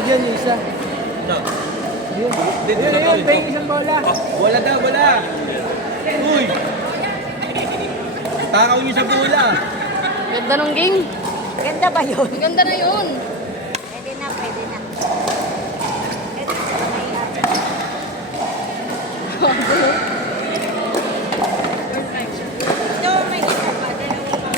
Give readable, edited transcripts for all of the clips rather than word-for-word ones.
Durog yan yung isa. No. Yun. Yun, pahing isang bola. Wala daw, wala. Uy! Takaw niyo sa bola. Ganda ng game. Ganda ba yun? Ganda na yun. Pwede na, pwede na. Pwede na, mahirap. Ito, may isa pa. Dalawa pa.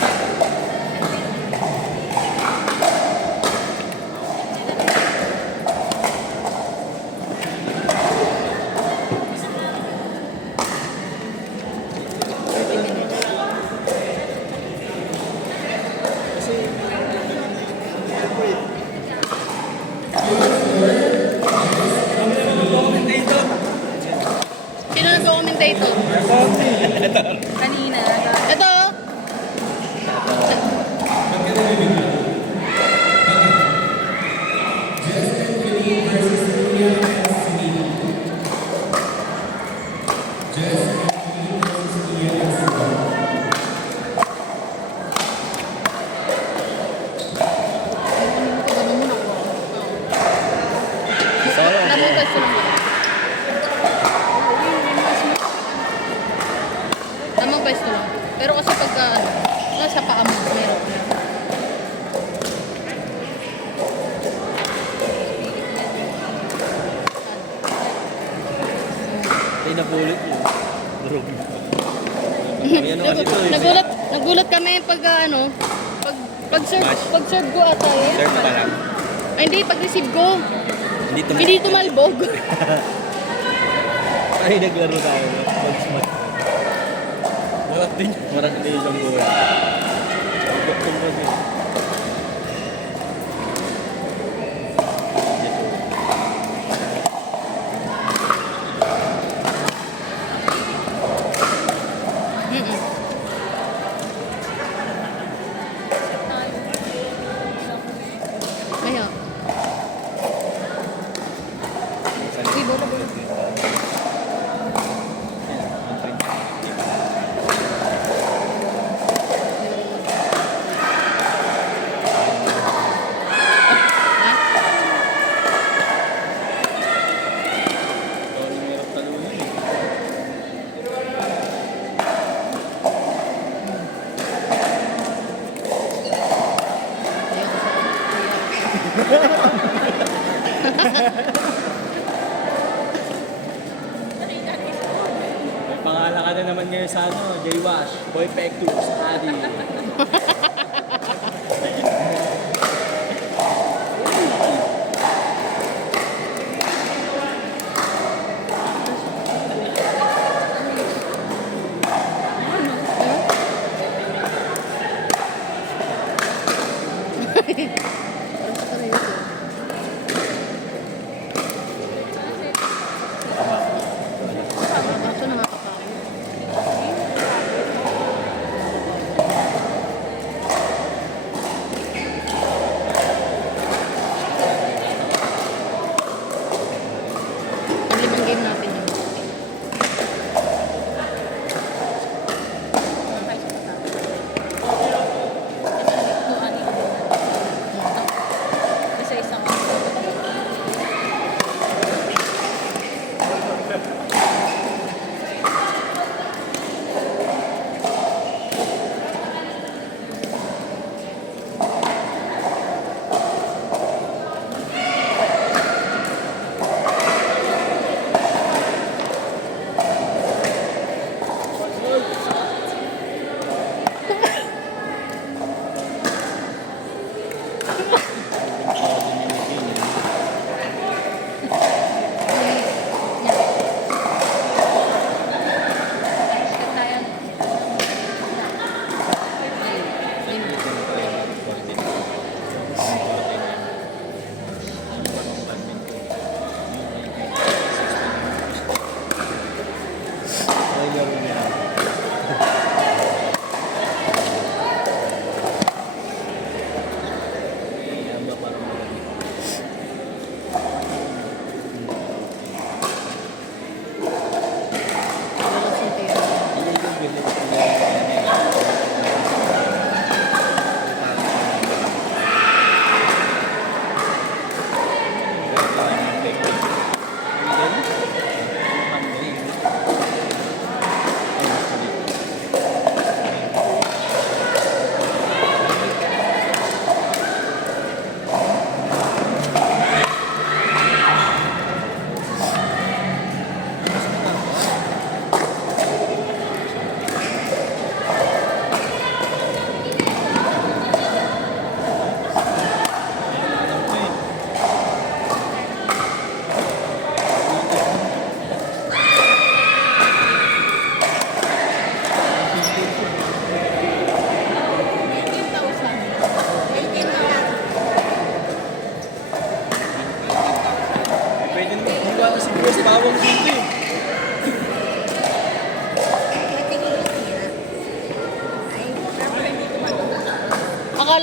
Sino nag-commentator? Kanina. Ito. Nabutas ko lang. Tamang pwesto lang. Pero kasi pagka sa paa mo, meron. Ay, napulot yun. Durog. Ayan o kasi ito. Nagulat kami pag pag serve ko ata eh. Sir, pa lang. Ay, hindi, pag receive ko. Hindi Hindi tumalbog. Ay, naglaro tayo. Mag-smash. Marat din yung bola. Magdokong kasi. Kaya. Uy, bola. May pangalan ka na naman ngayon sa ano, J-Wash, Boy Pectus, Adi. Kaso nakakapagod.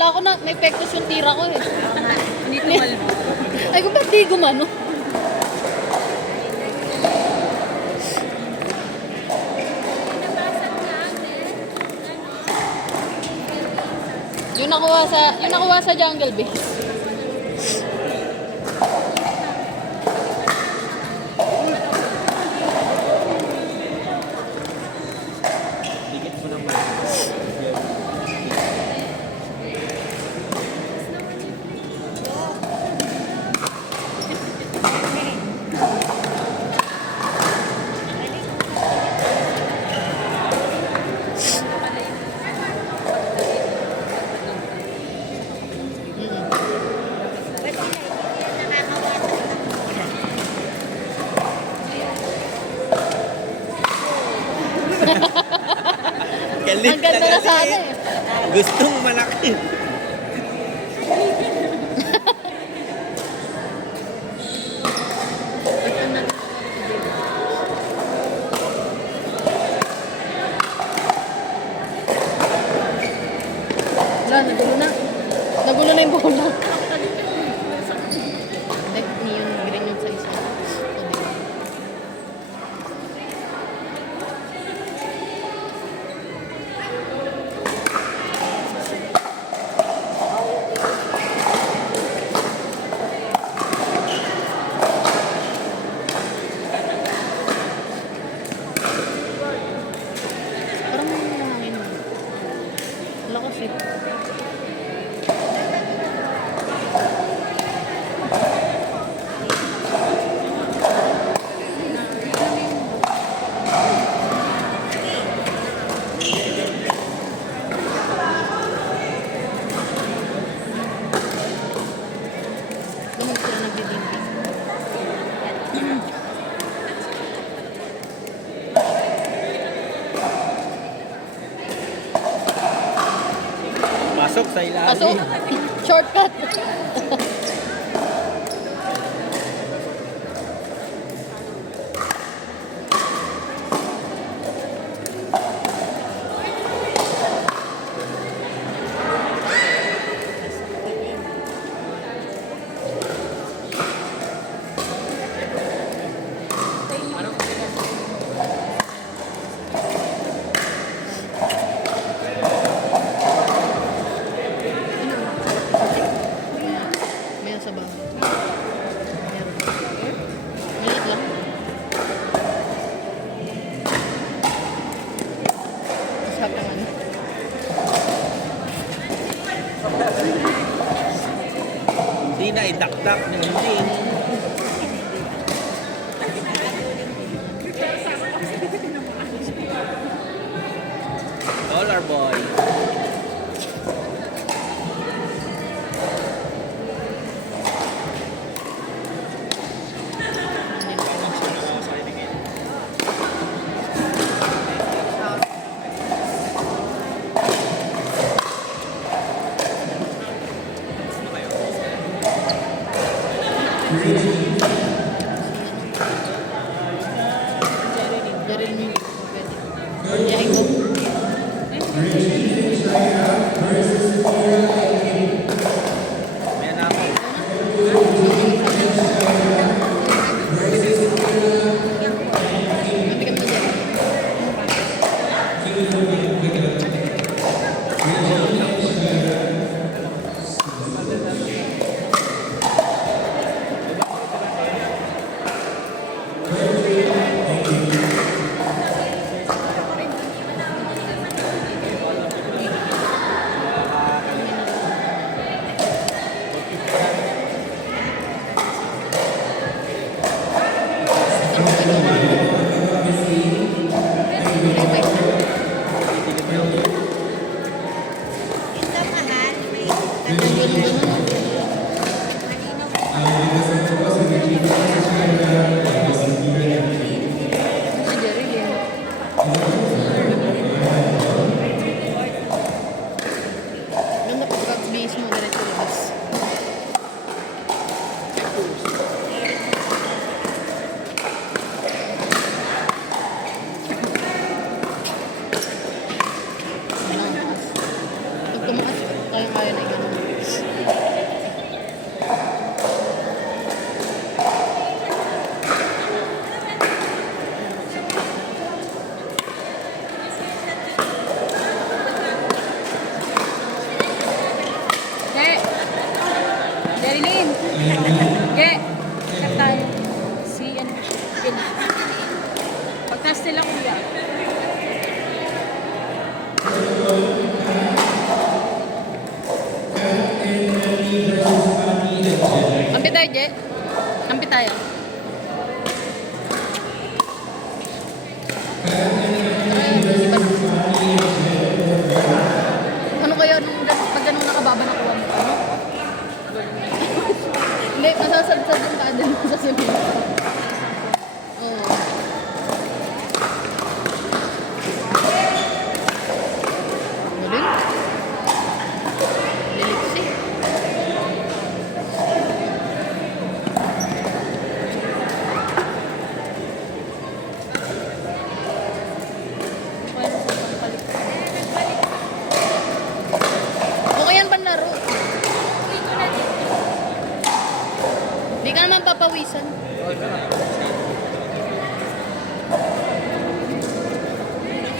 ako na na-epektos yung tira ko eh. Tama. Hindi tumal. Ay, kung ba't di gumano? Yung nakuha sa Jungle Base. Dikit mo naman. Ba't sila hindi nakakawasan ng mura? Galit Ang ganda na sana eh. Gustong malaki. Wala, nagulo na. Nagulo na yung bola. Hindi yun, green yun sa isa. O, diba? Parang may nangangin mo. Lakas eh. Naman sila nagdidingin. Pasok sa ilalim. Kaso, shortcut. Meron sa bahay. Meron. Maliit lang. Masarap naman. Hindi na idakdak ng hindi. Dollar boy. Daryl mo. Pwede. Yahin ko. May na ako. Mabigam na dyan. Ge, cut tayo. Si, ano, pag-test nila kuya. Kampi tayo, Je. Kampi tayo. Ano kaya nung pag ganun nakababa na kuha mo? Ano? Hindi, masasadsad yung paa din sa simento. Oo. Galing. Liliksi. Okay yan ba laro? Hindi ka naman papawisan.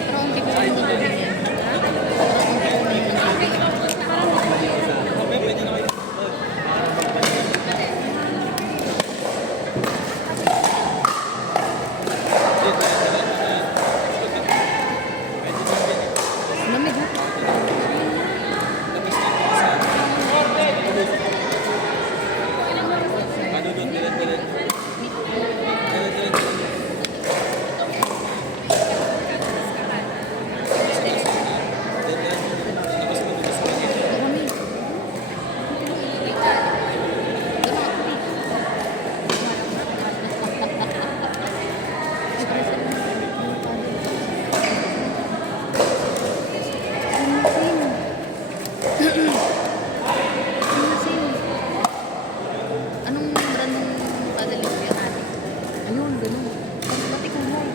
Pero hindi ko yung tubig yan. Lamig ha? Anong brand ng paddle yan? Ayun, ganun. Automatic ang live.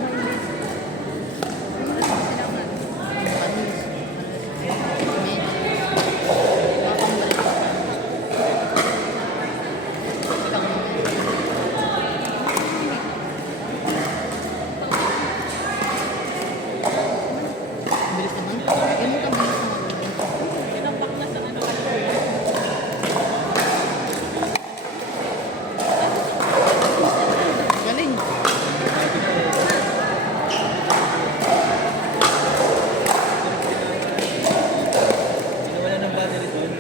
Bilis naman. Ganun ka bilis naman. Galing. Wala ng battery doon.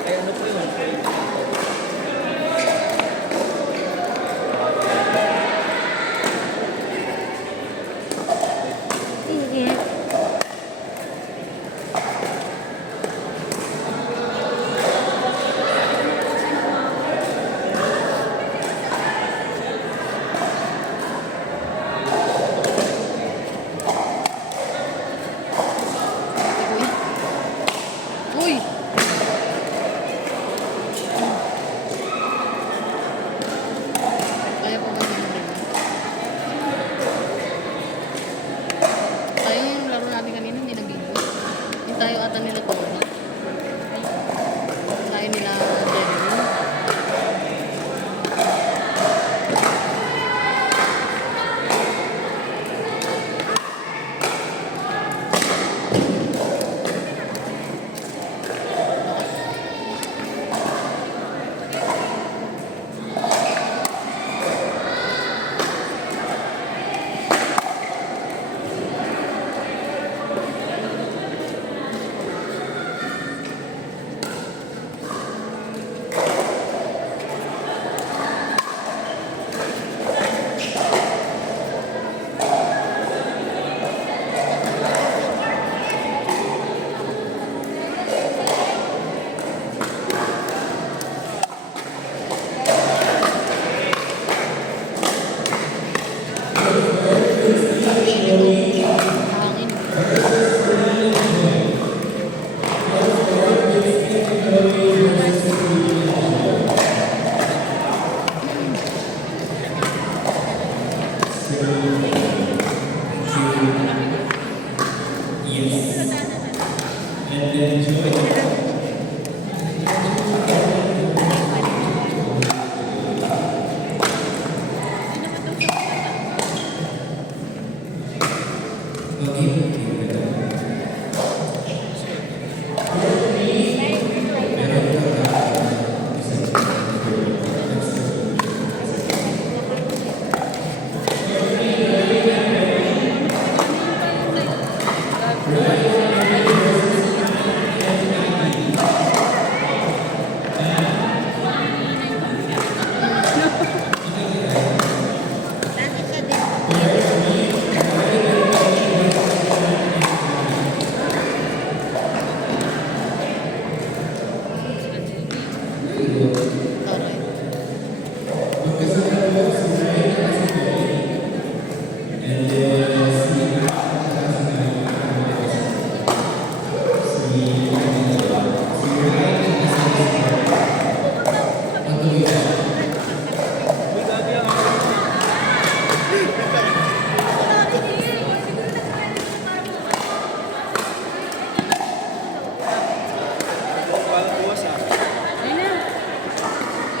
Kaya ano po yun? Sige. Uy! Kaya po ba yun? Tayo yung laro natin kanina, hindi na video. Yung tayo ata nila to. Tayo nila Jeremy. Dati siya din.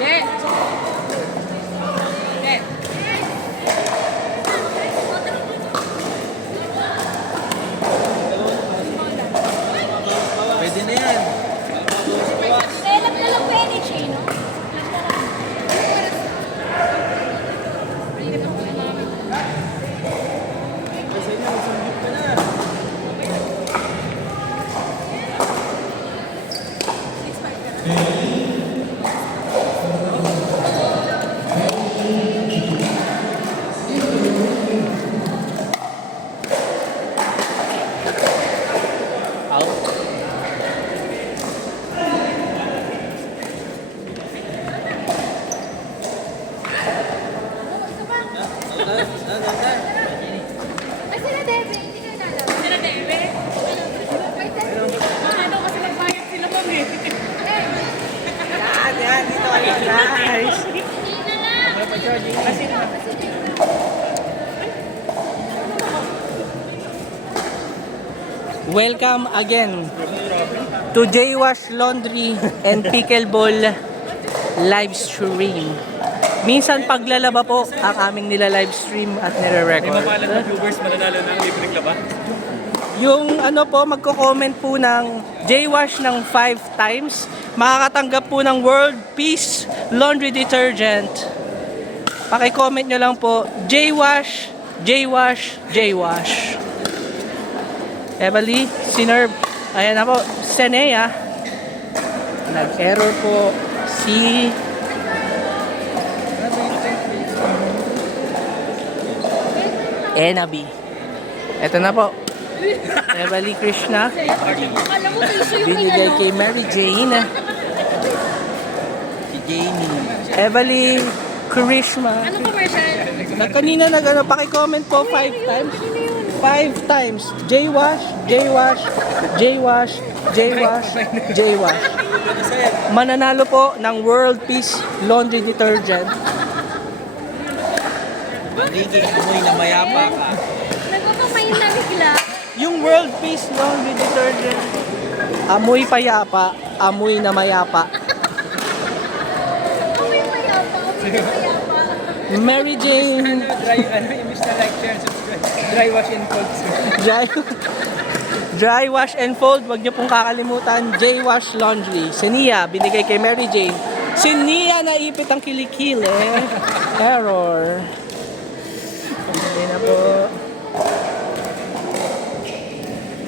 Yeah. Yeah. Pwede na yan. Alam na lang penny chain, no? Out. Ay, sila Debe, hindi ka nalala. Sila Debe? Wait, Ano kasi nagbayad sila ma'am eh. Yan, dito kayo, guys. hindi na lang. Kasi na. Welcome again to J-Wash Laundry and Pickleball live stream. Minsan paglalaba po ang aming nila live stream at nire-record. na viewers mananalo ng libreng laba. Yung ano po, magko-comment po ng J-Wash ng 5 times, makakatanggap po ng World Peace Laundry Detergent. Paki-comment nyo lang po, J-Wash, J-Wash, J-Wash. Evely, Sinerv. Ayan na po, Senea. Nag-error po si Enabi. Ito na po. Evely Krishna. Akala mo, piso yung Binigay pinalo. kay Mary Jane. Si Jamie. Evely Krishna. Ano commercial? Kanina nag-ano, paki-comment po 5 times. 5 times. J-Wash, J-Wash, J-Wash, J-Wash, J-Wash. Mananalo po ng World Peace Laundry Detergent. Magiging amoy na mayapa ka. Nagpapamayin na bigla. Yung World Peace Laundry Detergent, amoy payapa, amoy na mayapa. Amoy mayapa, amoy mayapa. Mary Jane, Imbis na like, share, subscribe. Dry wash and cold. Dry Wash and Fold, wag niyo pong kakalimutan, J-Wash Laundry. Senia, binigay kay Mary Jane. Senia, naipit ang kilikili. Error. Hindi na po.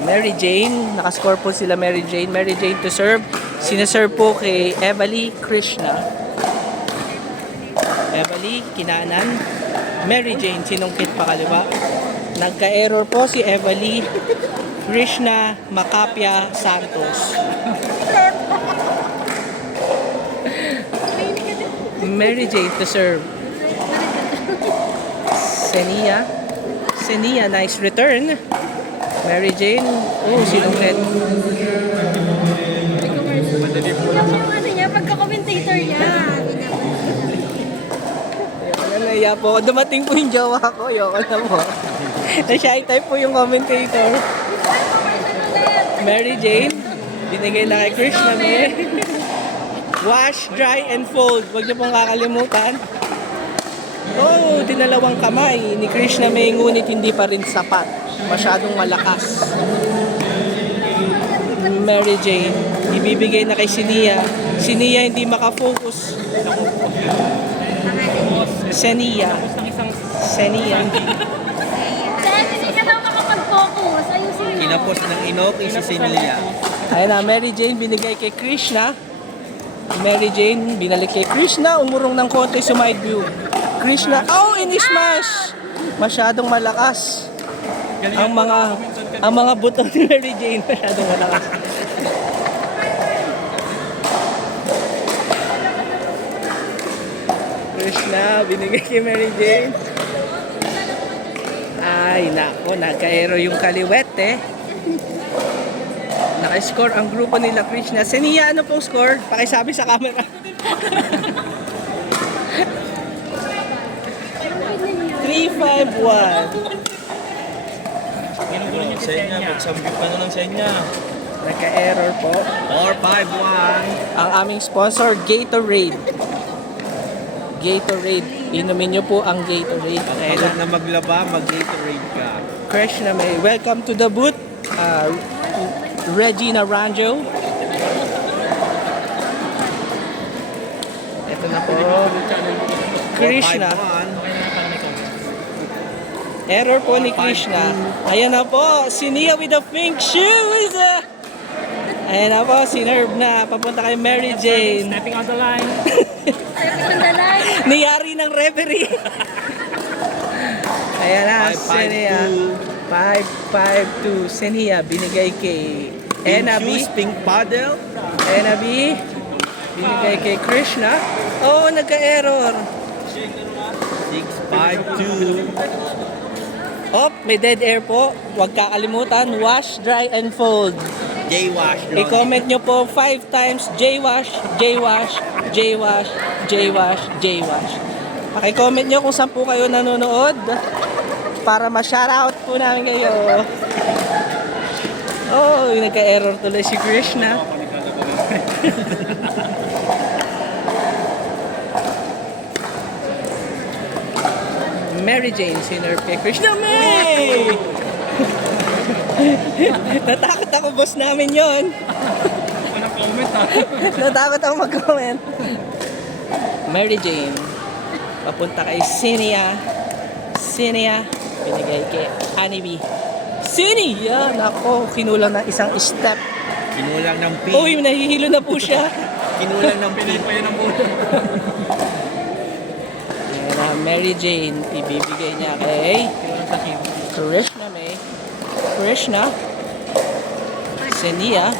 Mary Jane, nakascore po sila Mary Jane. Mary Jane to serve. Sinaserve po kay Evely Krishna. Evely, kinanan. Mary Jane, sinungkit pa kaliwa. Nagka-error po si Evely Krishna Macapia Santos. Mary Jane to serve. Senia, nice return. Mary Jane, oh, sinungkit. Tingnan mo yung ano niya, pagka-commentator niya. Naiya po ako. Dumating po yung jowa ko. Yoko na po. Na-shy type po yung commentator. Mary Jane, binigay na kay Krishna. Wash, dry, and fold. Huwag niyo pong kakalimutan. Oh, dinalawang kamay ni Krishna May, ngunit hindi pa rin sapat. Masyadong malakas. Mary Jane, ibibigay na kay Senia. Senia hindi makafocus. Senia. Senia. Dahil hindi ka daw makapag-focus. Ayusin mo. Kinapos ng Inoki si Senia. Ayun na, Mary Jane binigay kay Krishna. Mary Jane binalik kay Krishna. Umurong ng konti sa side view. Krishna, oh, in-smash! Masyadong malakas. Ang mga buto ni Mary Jane masyadong malakas. Krishna, binigay kay Mary Jane. Ay, nako, nagka-error yung kaliwet eh. Naka-score ang grupo nila Krishna. Senia, ano pong score? Pakisabi sa camera. 3-5-1. Senya, magsabi pa na ng Senya. Nagka-error po. 4-5-1. Ang aming sponsor, Gatorade. Gatorade. Inumin nyo po ang Gatorade. Pagod na maglaba, mag-Gatorade ka. Krishna May. Welcome to the booth. Regina Ranjo. Ito na po. Krishna. 4-5-1. Error po ni Krishna. Ayan na po. Senia with the pink shoes. Ayan na po. Sinerve na. Papunta kay Mary Jane. Stepping on the line. Niyari ng referee. Ayan na. 5-5-2. Senia. 5-5-2. Senia. Binigay kay Enabi. Pink paddle. Enabi. Binigay kay Krishna. Oh, nagka-error. 6-5-2. Oh, may dead air po. Huwag kakalimutan. Wash, dry, and fold. J-Wash. I-comment nyo po 5 times J-Wash, J-Wash, J-Wash, J-Wash, J-Wash. Paki-comment nyo kung saan po kayo nanonood para ma-shoutout po namin kayo. Oh, nagka-error tuloy si Krishna. Mary Jane, sinerve kay Krishna May! Natakot ako, boss namin yon. Walang comment ha. Natakot ako mag-comment. Mary Jane, papunta kay Senia. Senia, binigay kay Anibi. Senia! Nako, kinulang ng isang step. Kinulang ng pink. Uy, nahihilo na po siya. Kinulang ng pink. Pinay ng buto. Ayan na, Mary Jane, ibibigay niya kay Krishna May. Krishna. Senia.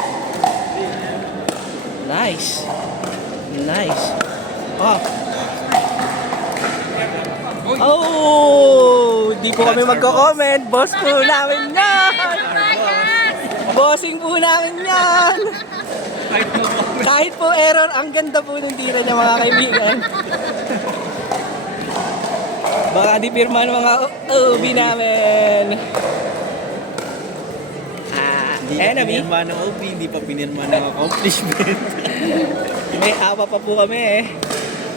Nice. Nice. Oh. Oh! Di po kami magko-comment. Boss po namin yan! Bossing po namin yan! Kahit po error, ang ganda po ng tira niya mga kaibigan. Baka di pirma ng mga OB namin. Hindi pa pinirma ng OP, hindi pa pinirma ng accomplishment. May awa pa po kami eh.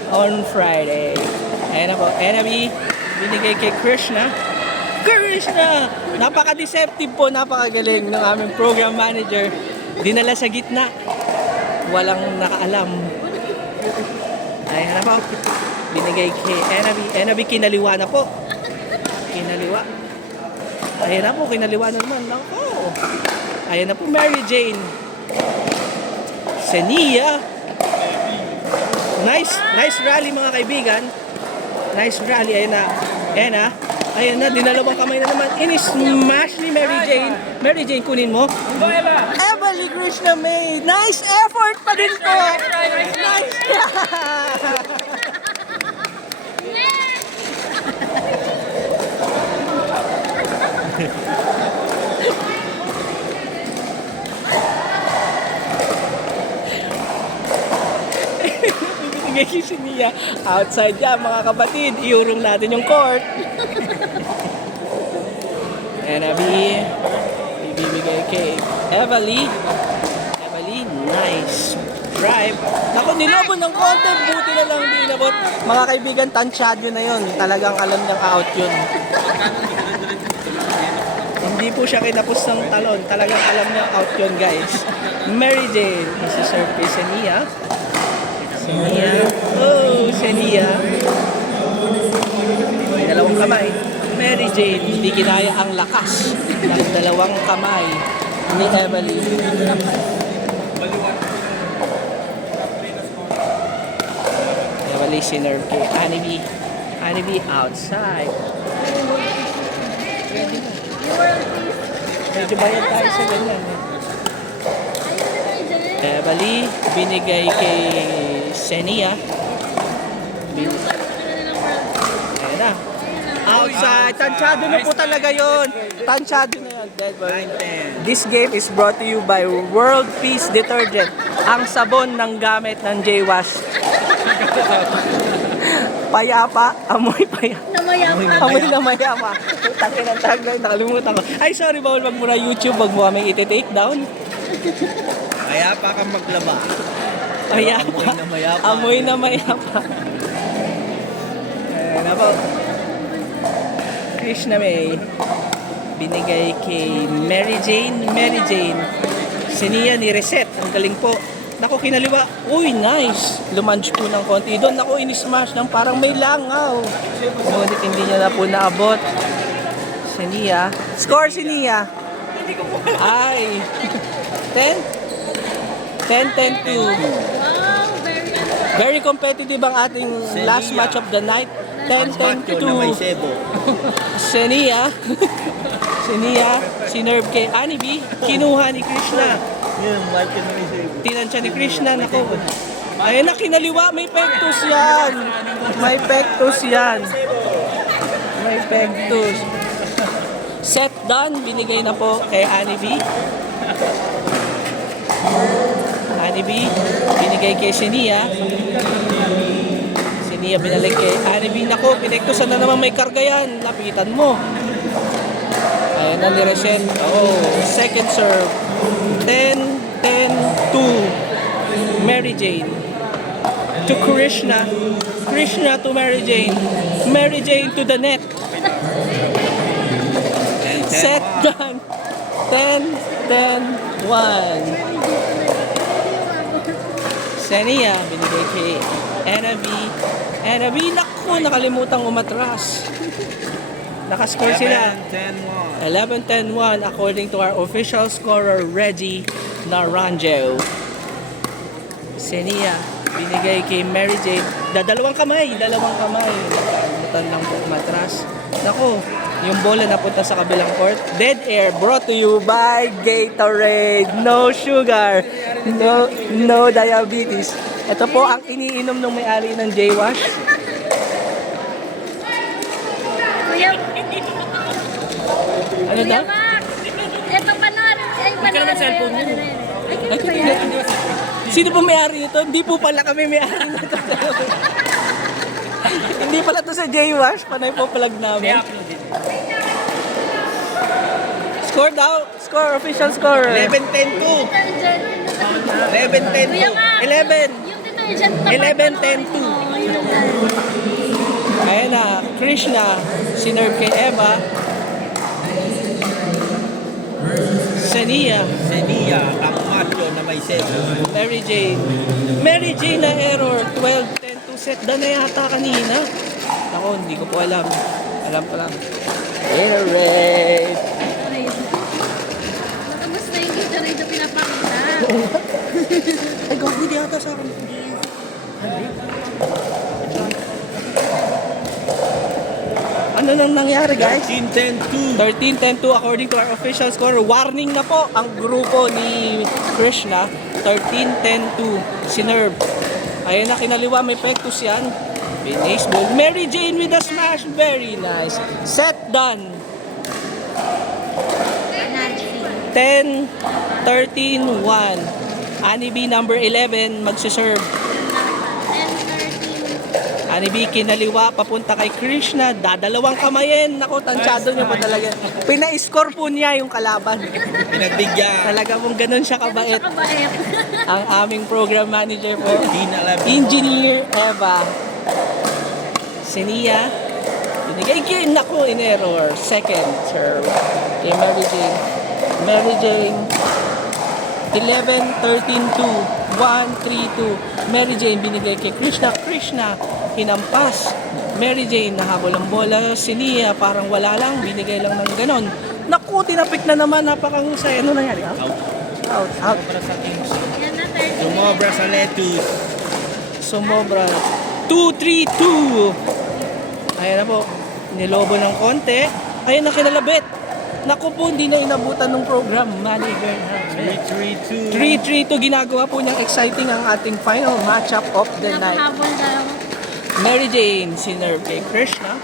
On Friday. Ayan na po. Enemy, binigay kay Krishna. Krishna! Napaka-deceptive po, napakagaling ng aming program manager. Dinala sa gitna. Walang nakaalam. Ayan na po. Binigay kay Enemy. Enemy, kinaliwa na po. Kinaliwa. Ayan na po, kinaliwa na naman. Nako. Ayan na po, Mary Jane. Senia. Nice rally mga kaibigan. Nice rally. Ayan na. Ayan na. Ayan na, dinalawang kamay na naman. Ini-smash ni Mary Jane. Mary Jane, kunin mo. Eva Lee Krishna May. Nice effort pa din po. Nice. Ibigay kay Senia. Outside yan mga kapatid. Iurong natin yung court. Enabi. Ibibigay kay Eva Lee. Eva Lee, nice. Drive. Naku, nilabon ng konti. Buti na lang hindi inabot. Mga kaibigan, tansyado na yun. Talagang alam niyang out yun. Hindi po siya kinapos ng talon. Talagang alam niyang out yun, guys. Mary Jane. Isi-serve kay Senia. Senia. Oh, Senia. May dalawang kamay. Mary Jane. Hindi kinaya ang lakas ng dalawang kamay ni Emily. Emily sinerve kay Annie B. Annie B outside. Medyo bayad tayo sa ganyan. Emily binigay kay Senia. Ayan na. Outside. Tansyado na po talaga yun. Tansyado na yun. Dead boy. This game is brought to you by World Peace Detergent. Ang sabon ng gamit ng J-Wash. Payapa, amoy payapa. Amoy na mayapa. Takin ang tagline, nakalimutan ko. Ay, sorry, bawal wag mo na YouTube, wag mo kaming iti-take down. Mayapa kang maglaba. Mayapa. Amoy na mayapa. Amoy na mayapa. Ayan na po. Krishna May. Binigay kay Mary Jane. Mary Jane. Senia ni Reset. Ang galing po. Naku, kinaliwa. Uy, nice. Lumange po ng konti. Doon ako in-smash ng parang may langaw. Ngunit hindi niya na po naabot. Senia. Score, Senia. Ay. 10? 10-10-2. Wow, very Very competitive ang ating last match of the night. Patyo na may 10-10-2. sebo. Senia. Senia. Sinerve kay Annie B. Kinuha ni Krishna. Yun, patyo na may sebo. Tinansya ni Krishna. Nako. Ayun na, kinaliwa. May pectus yan. May pectus yan. May pectus. Set done. Binigay na po kay Annie B. Annie B. Binigay kay Senia. Senia binalik kay Annie B. Nako, pinektusan na naman may karga yan. Lapitan mo. Ayun na ni-reset. Oh, second serve. 10-10-2. Mary Jane. To Krishna. Krishna to Mary Jane. Mary Jane to the net. Set done. 10-10-1. Senia, binigay kay Anna B. Naku, nakalimutan umatras. Nakascore sila. 11-10-1 according to our official scorer, Reggie Naranjo. Senia, binigay kay Mary Jane. Dalawang kamay. Nakalimutan lang po umatras. Naku, yung bola napunta sa kabilang court. Dead air brought to you by Gatorade. No sugar, no diabetes. Ito po ang iniinom ng may-ari ng J-Wash. Kuya, Ano daw? ito panood. Ay, panood. cellphone mo. Ay, sino po may-ari nito? Hindi po pala kami may-ari nito. Hindi pala to sa J-Wash. Panay po palag namin. Score daw. Score. Official score. 11-10-2. 11-10-2. Kuya nga. 11. Yung detergent na 11-10-2. Ayan na. Krishna. Sinerve kay Eva. Senia. Senia, ang matyo na may sebo. Mary Jane. Mary Jane na error. 12-10-2 set. Na yata kanina. Ako, hindi ko po alam. Alam pa lang. Gatorade. Kamusta yung Gatorade na pinapakita? Ay, gago, di ata sa akin. Ano nang nangyari, guys? 13-10-2. 13-10-2 according to our official score. Warning na po ang grupo ni Krishna. 13-10-2. Sinerve. Ayun na, kinaliwa. May pectus yan. Finish ball. Mary Jane with a smash. Very nice. Set done. 10-13-1. Annie B number 11 magsiserve. Ani B, kinaliwa, papunta kay Krishna, dadalawang kamayin. Naku, tansyado niya pa talaga. Pina-score po niya yung kalaban. Pinagbigyan. Talaga pong ganun siya kabait. Kabait. Ang aming program manager po, 11. Engineer Eva. Senia, binigay kin. Naku, in error. Second serve. Kay Mary Jane. Mary Jane, 11, 13, 2. 1, 3, 2. Mary Jane binigay kay Krishna. Krishna, hinampas. Mary Jane, nahabol ang bola. Senia, parang wala lang. Binigay lang ng ganon. Naku, tinapik na naman. Napakahusay. Ano nangyari? Out? Out. Out. Para sa Kings. Yan na, 30. Sumobra sa lettuce. Sumobra. 2, 3, 2. Ayan na po. Nilobo ng konti. Ayan na kinalabit. Naku po, hindi na inabutan ng program. Manager na. 3-3-2. 3-3-2. Ginagawa po niyang exciting ang ating final matchup of the night. Nakahabol daw. Mary Jane, sinerve kay Krishna.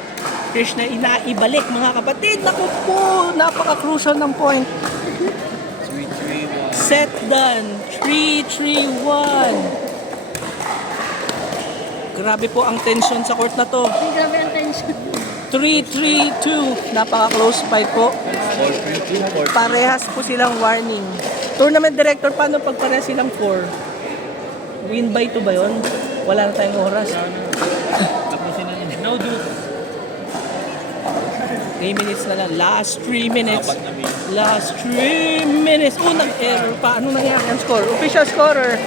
Krishna, inaibalik mga kapatid. Naku po, napaka-crucial ng point. 3-3-1. Set done. 3-3-1. Grabe po ang tension sa court na to. Ay, grabe ang tension. 3-3-2. Napaka-close fight po. 4-3-2. Parehas po silang warning. Tournament director, paano pag parehas silang 4? Win by 2 ba yun? Wala na tayong oras. Tapusin na nila. No dude. 3 minutes na lang. Last 3 minutes. Apat na minutes. Last 3 minutes. Oh, nag-error pa. Ano nangyari ang score? Official scorer.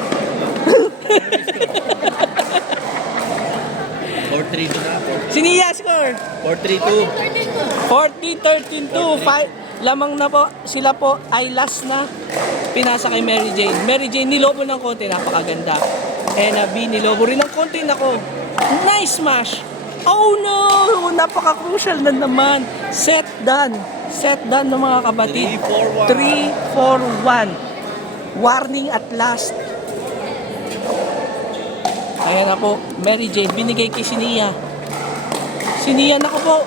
4-3-2 na. Siniya score. 4-3-2. 40-13-2. Lamang na po. Sila po ay last na. Pinasa kay Mary Jane. Mary Jane nilobo ng konti. Napakaganda. B nilobo rin ng konti. Nako. Nice smash. Oh no! Napaka-crucial na naman. Set done. Set done ng mga kapatid. 3-4-1. 3-4-1. Warning at last. Ayan na po. Mary Jane. Binigay kay Siniya. Siniya, naku po.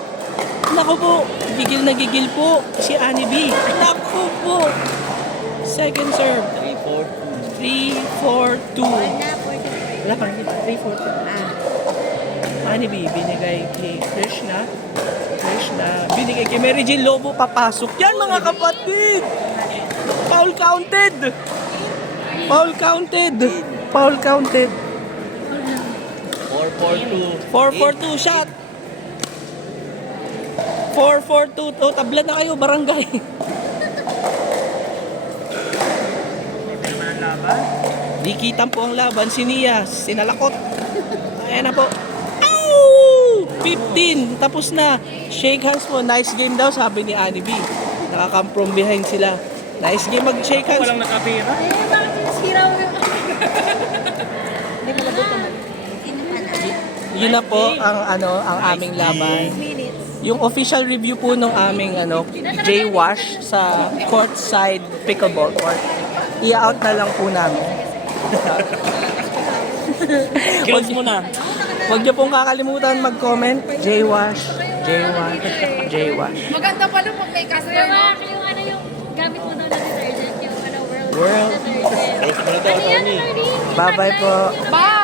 Naku po. Gigil na gigil po. Si Annie B. Naku po. Second serve. 3-4-2. 3-4-2. Wala pa rin. 3-4-2. Annie B. Binigay kay Krishna. Krishna. Binigay kay Mary Jane Lobo. Papasok yan mga kapatid. Foul counted. Foul counted. Foul counted. 4-4-2. 4-4-2 shot. 4-4-2. Oh, tabla na kayo, barangay. Di kitan po ang laban. Siniya, sinalakot. Ayan na po. Ow! 15. Tapos na. Shake hands po. Nice game daw, sabi ni Annie B. Nakakam from behind sila. Nice game mag-shake hands. Walang nakapira. Eh, bakit sinisira mo yung... Yun na po ang aming laban. Yung official review po ng aming J-Wash sa courtside pickleball court. I-out na lang po namin. Kills mo na. Huwag niyo pong kakalimutan mag-comment. J-Wash, J-Wash, J-Wash. Maganda pala pag may customer. Yung ano yung gamit mo daw na detergent, yung World. detergent. Close mo na daw, Ano yan, Tony. Attorney? Bye-bye po. Bye!